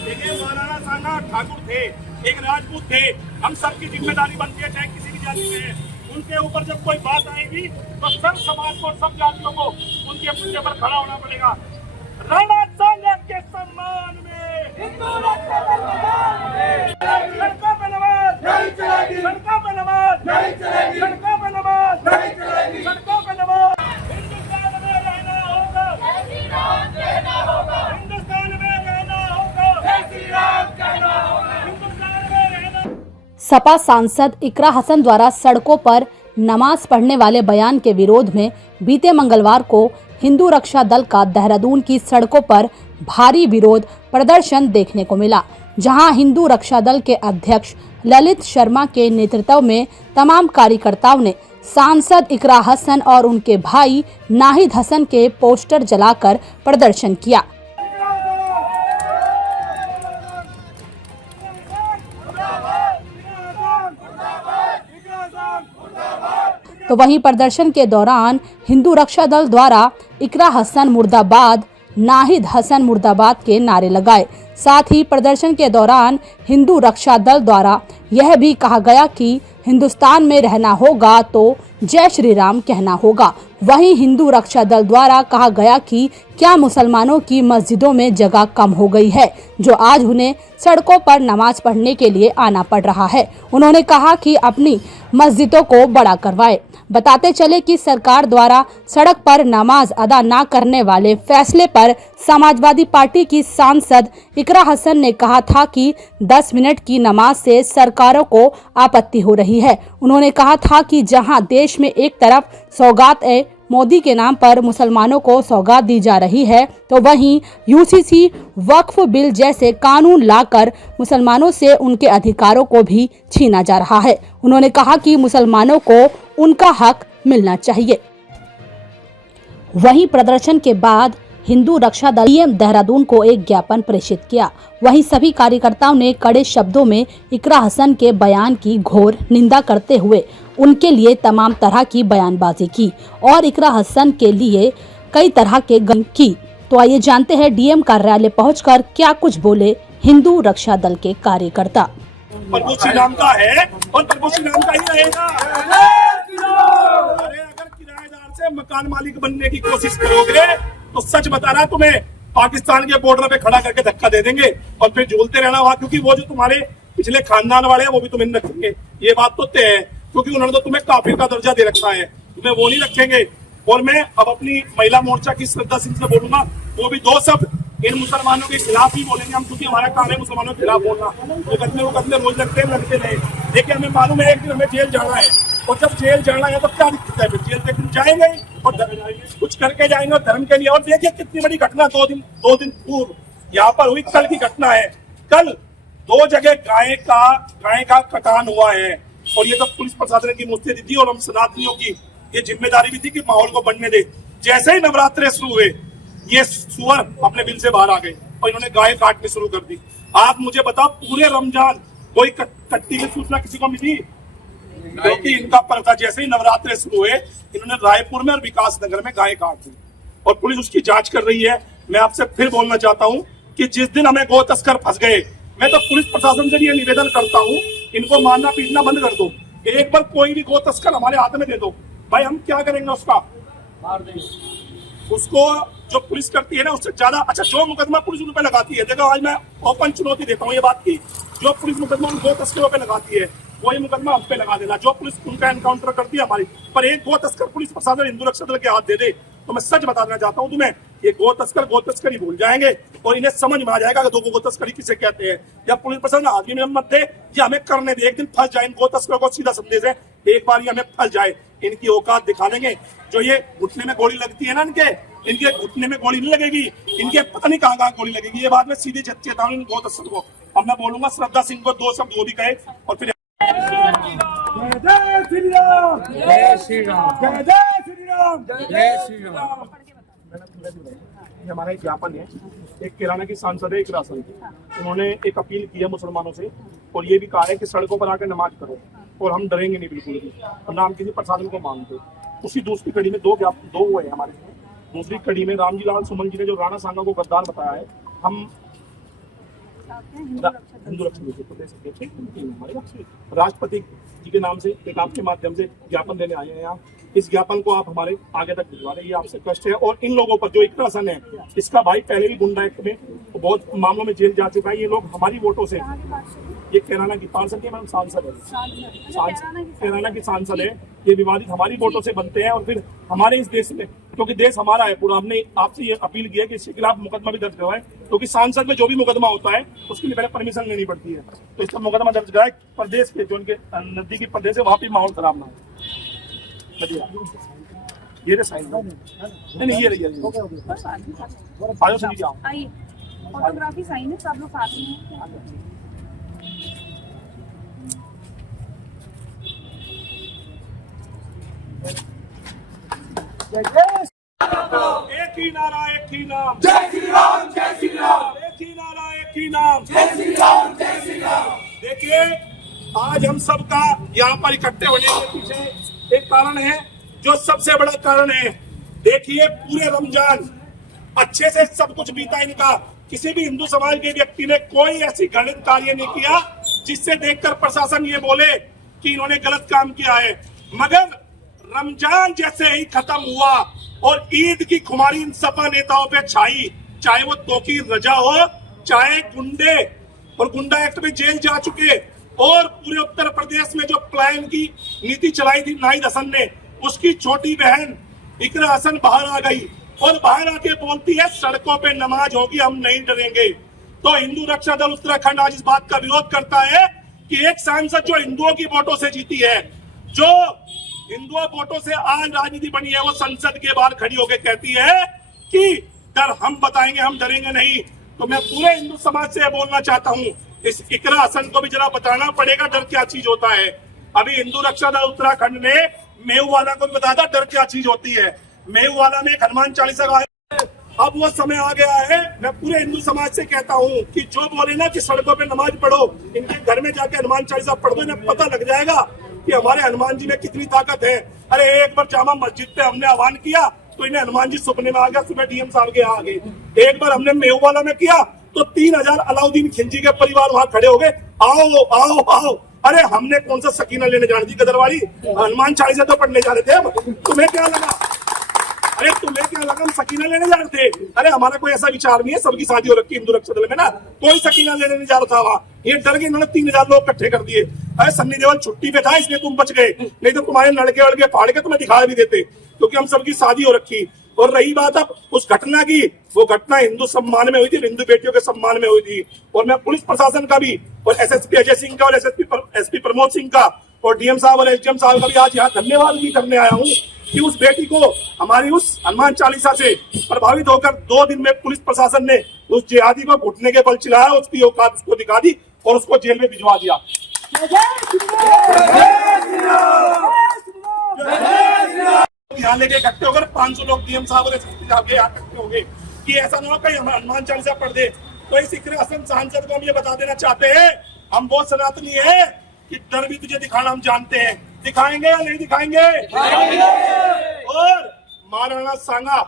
देखिए महाराणा सांगा ठाकुर थे, एक राजपूत थे। हम सबकी जिम्मेदारी बनती है, चाहे किसी भी जाति में है, उनके ऊपर जब कोई बात आएगी तो सब समाज को, सब जातियों को उनके मुद्दे पर खड़ा होना पड़ेगा। राणा सांगा के सम्मान में सड़कों पे नमाज नहीं चलेगी, सड़कों पे नमाज नहीं चलेगी, सड़कों पे नमाज नहीं चलेगी, सड़कों पे नमाज। हिंदुस्तान में रहना होगा, कहना होगा, हिंदुस्तान में रहना होगा, कहना होगा, हिंदुस्तान में रहना। सपा सांसद इकरा हसन द्वारा सड़कों पर नमाज पढ़ने वाले बयान के विरोध में बीते मंगलवार को हिंदू रक्षा दल का देहरादून की सड़कों पर भारी विरोध प्रदर्शन देखने को मिला, जहां हिंदू रक्षा दल के अध्यक्ष ललित शर्मा के नेतृत्व में तमाम कार्यकर्ताओं ने सांसद इकरा हसन और उनके भाई नाहिद हसन के पोस्टर जलाकर प्रदर्शन किया। तो वहीं प्रदर्शन के दौरान हिंदू रक्षा दल द्वारा इकरा हसन मुर्दाबाद, नाहिद हसन मुर्दाबाद के नारे लगाए। साथ ही प्रदर्शन के दौरान हिंदू रक्षा दल द्वारा यह भी कहा गया कि हिंदुस्तान में रहना होगा तो जय श्री राम कहना होगा। वहीं हिंदू रक्षा दल द्वारा कहा गया कि क्या मुसलमानों की मस्जिदों में जगह कम हो गई है, जो आज उन्हें सड़कों पर नमाज पढ़ने के लिए आना पड़ रहा है। उन्होंने कहा कि अपनी मस्जिदों को बड़ा करवाए। बताते चले कि सरकार द्वारा सड़क पर नमाज अदा न करने वाले फैसले पर समाजवादी पार्टी की सांसद इकरा हसन ने कहा था कि 10 मिनट की नमाज से सरकारों को आपत्ति हो रही है। उन्होंने कहा था कि जहां देश में एक तरफ सौगात मोदी के नाम पर मुसलमानों को सौगात दी जा रही है, तो वहीं यूसीसी वक्फ बिल जैसे कानून लाकर मुसलमानों से उनके अधिकारों को भी छीना जा रहा है। उन्होंने कहा कि मुसलमानों को उनका हक मिलना चाहिए। वहीं प्रदर्शन के बाद हिंदू रक्षा दल डीएम देहरादून को एक ज्ञापन प्रेषित किया। वहीं सभी कार्यकर्ताओं ने कड़े शब्दों में इकरा हसन के बयान की घोर निंदा करते हुए उनके लिए तमाम तरह की बयानबाजी की और इकरा हसन के लिए कई तरह के गन की। तो आइए जानते हैं डीएम कार्यालय पहुंचकर क्या कुछ बोले हिंदू रक्षा दल के कार्यकर्ता। प्रभु श्री राम का है और प्रभु श्री राम का ही रहेगा। अरे अगर किराएदार से मकान मालिक बनने की कोशिश करोगे तो सच बता रहा तुम्हें पाकिस्तान के बॉर्डर पे खड़ा करके धक्का दे देंगे और फिर झूलते रहना वहां, क्योंकि वो जो तुम्हारे पिछले खानदान वाले हैं वो भी तुम्हें रखेंगे, ये बात तो तय है, क्योंकि उन्होंने तो तुम्हें काफिर का दर्जा दे रखा है, तुम्हें वो नहीं रखेंगे। और मैं अब अपनी महिला मोर्चा की श्रद्धा सिंह से बोलूंगा, वो भी 2 शब्द इन मुसलमानों के खिलाफ ही बोलेंगे हम, क्योंकि हमारा काम है मुसलमानों के खिलाफ बोलना। मुकदमे रोज लगते रहे, लेकिन हमें मालूम है एक दिन हमें जेल जाना है, और जब जेल जाना है तो क्या दिक्कत है, फिर जेल के दिन जाएंगे और कुछ करके जाएंगे और धर्म के लिए। और देखिए कितनी बड़ी घटना 2 दिन पूर्व यहाँ पर हुई, कल की घटना है। कल 2 जगह गाय का कटान हुआ है, और ये तो पुलिस प्रशासन की मुस्तैदी थी और हम सनातनियों की ये जिम्मेदारी भी थी कि माहौल को बनने दे। जैसे ही नवरात्रे शुरू हुए, ये सुअर अपने बिल से बाहर आ गए और इन्होंने गाय काटनी शुरू कर दी। आप मुझे बताओ, पूरे रमजान कोई कट्टी की सूचना किसी को मिली? क्योंकि इनका पर था, जैसे ही नवरात्रे शुरू हुए इन्होंने रायपुर में और विकास नगर में गाय काट दी और पुलिस उसकी जांच कर रही है। मैं आपसे फिर बोलना चाहता हूं कि जिस दिन हमें गौ तस्कर फंस गए, मैं तो पुलिस प्रशासन से भी ये निवेदन करता हूं, इनको मारना पीटना बंद कर दो। एक बार कोई भी गौ तस्कर हमारे हाथ में दे दो, भाई हम क्या करेंगे, उसका मार देंगे। उसको जो पुलिस करती है ना उससे ज्यादा अच्छा जो मुकदमा पुलिस उन पे लगाती है, देखो आज मैं ओपन चुनौती देता हूँ ये बात की, जो पुलिस मुकदमा उन गौ तस्करों पे लगाती है वही मुकदमा हम पे लगा देना। जो पुलिस उनका एनकाउंटर करती है हमारी पर, एक गौ तस्कर पुलिस प्रशासन हिंदू रक्षा दल के हाथ दे दे तो मैं सच बता देना चाहता हूँ तुम्हें, ये गौ तस्करी भूल जाएंगे और इन्हें समझ में आ जाएगा कि 2 गौ तस्करी किसे कहते हैं। या पुलिस प्रशासन आदमी में मत दे, या हमें करने दे, एक दिन फंस जाए। इन गौ तस्करों को सीधा संदेश है, एक बार ये हमें फंस जाए, इनकी औकात दिखा देंगे। जो ये घुटने में गोली लगती है ना, इनके घुटने में गोली नहीं लगेगी, इनके पता नहीं कहाँ गोली लगेगी। ये बात में सीधे चेतावनी इन गौ तस्कर को। अब मैं बोलूंगा श्रद्धा सिंह को 2 शब्द वो भी कहे और फिर जय श्री राम, जय श्री राम। जय जय श्री राम। जय श्री राम। ये हमारा एक ज्ञापन है, एक किराना की सांसद है इकरा हसन, उन्होंने एक अपील की है मुसलमानों से और ये भी कहा है कि सड़कों पर आकर नमाज करो और हम डरेंगे नहीं बिल्कुल भी और ना हम किसी प्रशासन को मानते। उसी दूसरी कड़ी में दो वो है हमारे। दूसरी कड़ी में रामजी लाल सुमन जी ने जो राणा सांगा को गद्दार बताया है, हम हिंदू राष्ट्रपति जी के नाम से एक आपके माध्यम से ज्ञापन देने आए हैं यहाँ। इस ज्ञापन को आप हमारे आगे तक भिजवा रहे, ये आपसे कष्ट है। और इन लोगों पर जो इकरा हसन है, इसका भाई पहले भी गुंडा एक्ट में बहुत मामलों में जेल जा चुका है। ये लोग हमारी वोटों से, ये कैराना की पार्षद है, मैडम सांसद है, कैराना की सांसद है, ये विवादित हमारी वोटों से बनते हैं और फिर हमारे इस देश में, क्योंकि देश हमारा है पूरा, हमने आपसे ये अपील की है कि इसके खिलाफ मुकदमा भी दर्ज करवाएं, क्योंकि सांसद में जो भी मुकदमा होता है उसके लिए पहले परमिशन लेनी पड़ती है। तो इसका मुकदमा दर्ज कराए, प्रदेश के जो उनके नजदीकी प्रदेश है वहाँ पे माहौल खराब ना हो। ये रे साइन नहीं, ये रही आयो सुनी जाओ, आइए फोटोग्राफी साइन है, सब लोग साथ में हैं। एक ही नारा एक ही नाम, जय श्री राम जय श्री राम। एक ही नारा एक ही नाम, जय श्री राम जय श्री राम। देखिए आज हम सब का यहाँ पर इकट्ठे होने के पीछे एक कारण है, जो सबसे बड़ा कारण है। देखिए पूरे रमजान अच्छे से सब कुछ बीता इनका, किसी भी हिंदू समाज के व्यक्ति ने कोई ऐसी घृणित कार्य नहीं किया जिससे देखकर प्रशासन ये बोले कि इन्होंने गलत काम किया है। मगर रमजान जैसे ही खत्म हुआ और ईद की खुमारी इन सपा नेताओं पे छाई, चाहे वो तौकीर रजा हो, चाहे गुंडे और गुंडा एक्ट में जेल जा चुके, और पूरे उत्तर प्रदेश में जो प्लान की नीति चलाई थी नाहिद हसन ने, उसकी छोटी बहन इकरा हसन बाहर आ गई और बाहर आके बोलती है सड़कों पे नमाज होगी, हम नहीं डरेंगे। तो हिंदू रक्षा दल उत्तराखंड आज इस बात का विरोध करता है कि एक सांसद जो हिंदुओं की वोटों से जीती है, जो हिंदुओं वोटों से आज राजनीति बनी है, वो संसद के बाहर खड़ी होकर कहती है कि डर हम बताएंगे, हम डरेंगे नहीं। तो मैं पूरे हिंदू समाज से बोलना चाहता हूँ, इस इकरा हसन को भी जरा बताना पड़ेगा डर क्या चीज होता है। अभी हिंदू रक्षा दल उत्तराखंड ने मेहुवाला को भी बताया था डर क्या चीज होती है। मेहुवाला में एक हनुमान चालीसा का है, अब वो समय आ गया है। मैं पूरे हिंदू समाज से कहता हूँ कि जो बोले ना कि सड़कों पे नमाज पढ़ो, इनके घर में जाके हनुमान चालीसा पढ़ दो, इन्हें पता लग जाएगा कि हमारे हनुमान जी में कितनी ताकत है। अरे एक बार जामा मस्जिद पे हमने आह्वान किया तो इन्हें हनुमान जी सपने में आ गया, सुबह डीएम साहब के आ गए। एक बार हमने मेहुवाला में किया तो 3000 अलाउद्दीन खिलजी के परिवार वहां खड़े हो गए, आओ आओ आओ। अरे हमने कौन सा सकीना लेने जानी थी गदरवाली, हनुमान चालीसा तो पढ़ने जा रहे थे हम। तुम्हें क्या लगा, अरे तुम्हें क्या लगा हम सकीना लेने जा रहे थे? अरे हमारा कोई ऐसा विचार नहीं है, सबकी शादी हो रखी हिंदू रक्षा दल में ना, कोई सकीना लेने नहीं जा रहा था वहाँ। ये डर के इन्होंने 3000 लोग इकट्ठे कर दिए। अरे सन्नी देओल छुट्टी पे था इसलिए तुम बच गए, नहीं तो तुम्हारे लड़के वड़के फाड़ के तुम्हें दिखा भी देते, क्योंकि हम सबकी शादी हो रखी। और रही बात अब उस घटना की, वो घटना हिंदू सम्मान में हुई थी, हिंदू बेटियों के सम्मान में हुई थी। और मैं पुलिस प्रशासन का भी, और एसएसपी अजय सिंह का, और एसपी प्रमोद सिंह का, और डीएम साहब और एसडीएम साहब का भी आज यहाँ धन्यवाद भी करने आया हूँ कि उस बेटी को हमारी उस हनुमान चालीसा से प्रभावित होकर 2 दिन में पुलिस प्रशासन ने उस जिहादी को घुटने के बल चिल्लाया, उसकी औकात उसको दिखा दी और उसको जेल में भिजवा दिया। यहाँ लेके इकट्ठे होकर 500 लोग डीएम साहब और एसपी साहब के यहाँ इकट्ठे हो गए कि ऐसा ना हो कहीं हनुमान चालीसा पढ़ दे। तो इस इकरा हसन सांसद को हम ये बता देना चाहते हैं, हम बहुत सनातनी है कि डर भी तुझे दिखाना हम जानते हैं, दिखाएंगे या नहीं दिखाएंगे? और महाराणा सांगा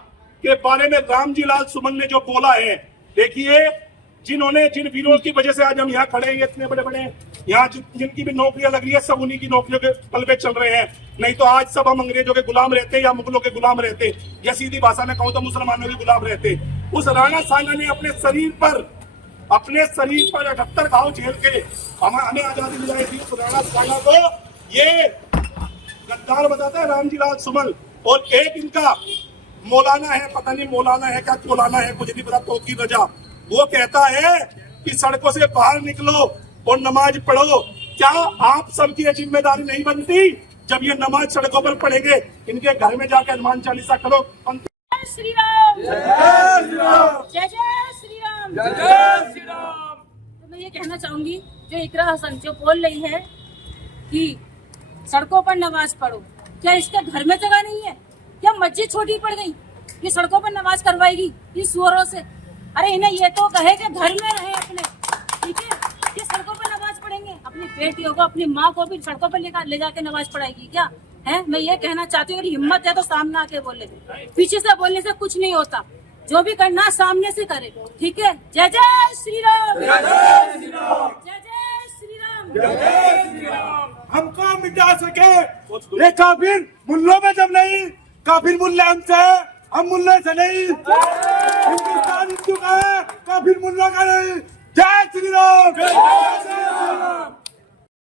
के बारे में रामजी लाल सुमन ने जो बोला है, देखिए जिन वीरों की वजह से आज हम यहाँ खड़े हैं, इतने बड़े बड़े यहाँ जिनकी भी नौकरियां लग रही है, सब उन्हीं की नौकरियों के बल पे चल रहे हैं। नहीं तो आज सब हम अंग्रेजों के गुलाम रहते या मुगलों के गुलाम रहते, या सीधी भाषा में कहूँ तो मुसलमानों के गुलाम रहते। उस राणा सांगा ने अपने शरीर पर 78 घाव झेल के हमें आजादी दिलाई थी। उस राणा सांगा को ये गद्दार बताता है रामजी लाल सुमन। और एक इनका मौलाना है, पता नहीं मौलाना है क्या कोलाना है, कुछ नहीं पता, तौकीर रजा, वो कहता है कि सड़कों से बाहर निकलो और नमाज पढ़ो। क्या आप सबकी ये जिम्मेदारी नहीं बनती जब ये नमाज सड़कों पर पढ़ेंगे, इनके घर में जाकर हनुमान चालीसा करो। जय श्री राम, जय श्री राम, जय जय श्री राम, जय श्री राम। तो मैं ये कहना चाहूंगी, जो इकरा हसन जो बोल रही है कि सड़कों पर नमाज पढ़ो, क्या इसके घर में जगह नहीं है? क्या मस्जिद छोटी पड़ गई? ये सड़कों पर नमाज करवाएगी इस सुअरों से? अरे इन्हें ये तो कहे कि घर में रहे अपने, ठीक है? ये सड़कों पर नमाज पढ़ेंगे, अपनी बेटियों को, अपनी माँ को भी सड़कों पर ले जाके नमाज पढ़ाएगी क्या? है, मैं ये कहना चाहती हूँ, अगर हिम्मत है तो सामने आके बोले, पीछे से बोलने से कुछ नहीं होता। जो भी करना सामने से करे, ठीक है? जय जय श्री राम, जय जय श्री राम, जय जय श्री राम, जय जय श्री राम। हमको मिटा सके ये काफिर मुल्लों में जब नहीं, काफिर मुल्ले हमसे है, हम मुल्ले से नहीं। हिंदुस्तान हिंदू का है, काफिर मुल्ला का नहीं। जय श्री राम, जय श्री राम।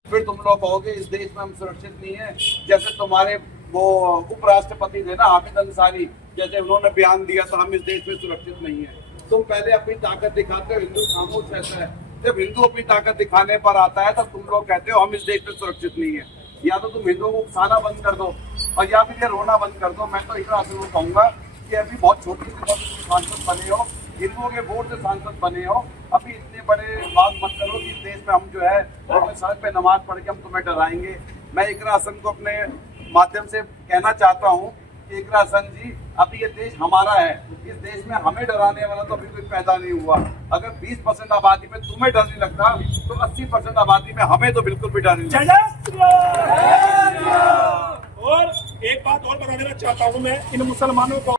फिर तुम लोग कहोगे इस देश में हम सुरक्षित नहीं है। जैसे तुम्हारे वो उपराष्ट्रपति थे ना हामिद अंसारी, जैसे उन्होंने बयान दिया था हम इस देश में सुरक्षित नहीं है। तुम पहले अपनी ताकत दिखाते हो, हिंदू खामोश रहता है। जब हिंदू अपनी ताकत दिखाने पर आता है तब तुम लोग कहते हो हम इस देश में सुरक्षित नहीं है। या तो तुम हिंदुओं को उकसाना बंद कर दो और या फिर ये रोना बंद कर दो। मैं तो इतना असल में कहूंगा कि अभी बहुत छोटी सी सांसद बने हो, हिंदुओं के वोट से सांसद बने हो, अभी इतने बड़े बात मत करो कि इस देश में हम जो है अपने सड़क पे नमाज पढ़ के हम तुम्हें डराएंगे। मैं इकरा हसन को अपने माध्यम से कहना चाहता हूँ कि इकरा हसन जी, अभी ये देश हमारा है, इस देश में हमें डराने वाला तो अभी कोई पैदा नहीं हुआ। अगर 20% आबादी में तुम्हें डर नहीं लगता तो 80% आबादी में हमें तो बिल्कुल भी डर नहीं लगता। जय श्री राम। और एक बात और बता देना चाहता हूँ मैं इन मुसलमानों को।